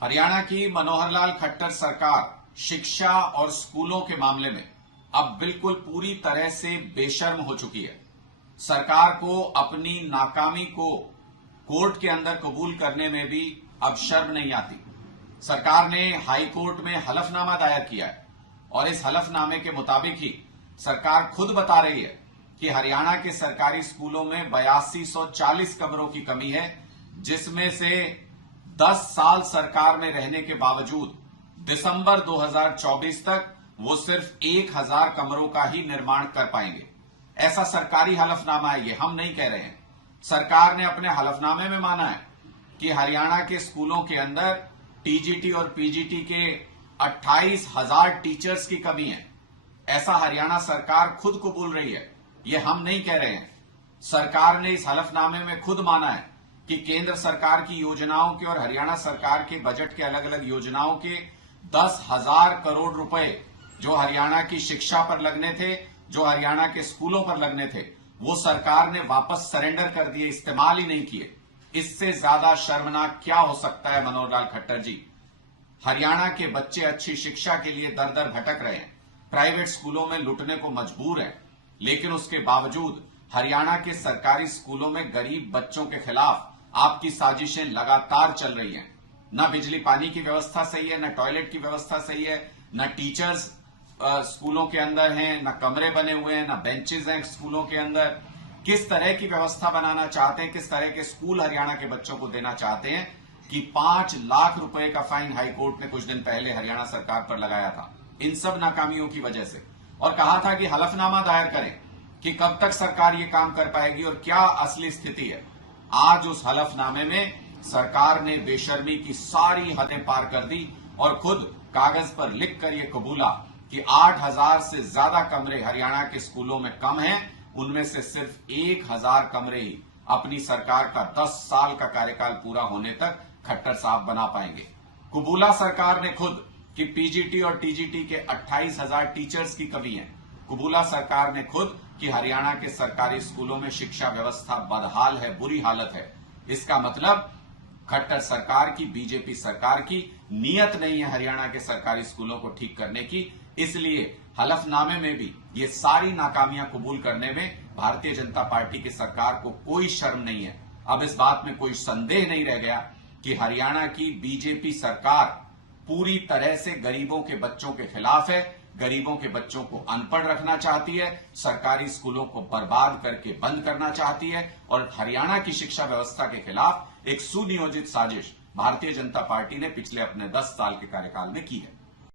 हरियाणा की मनोहर लाल खट्टर सरकार शिक्षा और स्कूलों के मामले में अब बिल्कुल पूरी तरह से बेशर्म हो चुकी है। सरकार को अपनी नाकामी को कोर्ट के अंदर कबूल करने में भी अब शर्म नहीं आती। सरकार ने हाई कोर्ट में हलफनामा दायर किया है और इस हलफनामे के मुताबिक ही सरकार खुद बता रही है कि हरियाणा के सरकारी स्कूलों में 8240 कमरों की कमी है, जिसमें से 10 साल सरकार में रहने के बावजूद दिसंबर 2024 तक वो सिर्फ 1000 कमरों का ही निर्माण कर पाएंगे। ऐसा सरकारी हलफनामा है, ये हम नहीं कह रहे हैं। सरकार ने अपने हलफनामे में माना है कि हरियाणा के स्कूलों के अंदर टीजीटी और पीजीटी के 28,000 टीचर्स की कमी है। ऐसा हरियाणा सरकार खुद कबूल रही है, ये हम नहीं कह रहे हैं। सरकार ने इस हलफनामे में खुद माना है कि केंद्र सरकार की योजनाओं के और हरियाणा सरकार के बजट के अलग अलग योजनाओं के 10,000 करोड़ रुपए जो हरियाणा की शिक्षा पर लगने थे, जो हरियाणा के स्कूलों पर लगने थे, वो सरकार ने वापस सरेंडर कर दिए, इस्तेमाल ही नहीं किए। इससे ज्यादा शर्मनाक क्या हो सकता है मनोहर लाल खट्टर जी? हरियाणा के बच्चे अच्छी शिक्षा के लिए दर दर भटक रहे हैं, प्राइवेट स्कूलों में लुटने को मजबूर हैं, लेकिन उसके बावजूद हरियाणा के सरकारी स्कूलों में गरीब बच्चों के खिलाफ आपकी साजिशें लगातार चल रही हैं। न बिजली पानी की व्यवस्था सही है, न टॉयलेट की व्यवस्था सही है, न टीचर्स स्कूलों के अंदर हैं, न कमरे बने हुए हैं, न बेंचेज हैं स्कूलों के अंदर। किस तरह की व्यवस्था बनाना चाहते हैं, किस तरह के स्कूल हरियाणा के बच्चों को देना चाहते हैं कि 5 लाख रुपए का फाइन हाईकोर्ट ने कुछ दिन पहले हरियाणा सरकार पर लगाया था इन सब नाकामियों की वजह से, और कहा था कि हलफनामा दायर करें कि कब तक सरकार ये काम कर पाएगी और क्या असली स्थिति है। आज उस हलफनामे में सरकार ने बेशर्मी की सारी हदें पार कर दी और खुद कागज पर लिखकर यह कबूला कि 8,000 से ज्यादा कमरे हरियाणा के स्कूलों में कम हैं, उनमें से सिर्फ 1,000 कमरे ही अपनी सरकार का 10 साल का कार्यकाल पूरा होने तक खट्टर साहब बना पाएंगे। कबूला सरकार ने खुद कि पीजीटी और टीजीटी के 28,000 टीचर्स की कमी है। कबूला सरकार ने खुद कि हरियाणा के सरकारी स्कूलों में शिक्षा व्यवस्था बदहाल है, बुरी हालत है। इसका मतलब खट्टर सरकार की, बीजेपी सरकार की नीयत नहीं है हरियाणा के सरकारी स्कूलों को ठीक करने की। इसलिए हलफनामे में भी ये सारी नाकामियां कबूल करने में भारतीय जनता पार्टी की सरकार को कोई शर्म नहीं है। अब इस बात में कोई संदेह नहीं रह गया कि हरियाणा की बीजेपी सरकार पूरी तरह से गरीबों के बच्चों के खिलाफ है, गरीबों के बच्चों को अनपढ़ रखना चाहती है, सरकारी स्कूलों को बर्बाद करके बंद करना चाहती है और हरियाणा की शिक्षा व्यवस्था के खिलाफ एक सुनियोजित साजिश भारतीय जनता पार्टी ने पिछले अपने 10 साल के कार्यकाल में की है।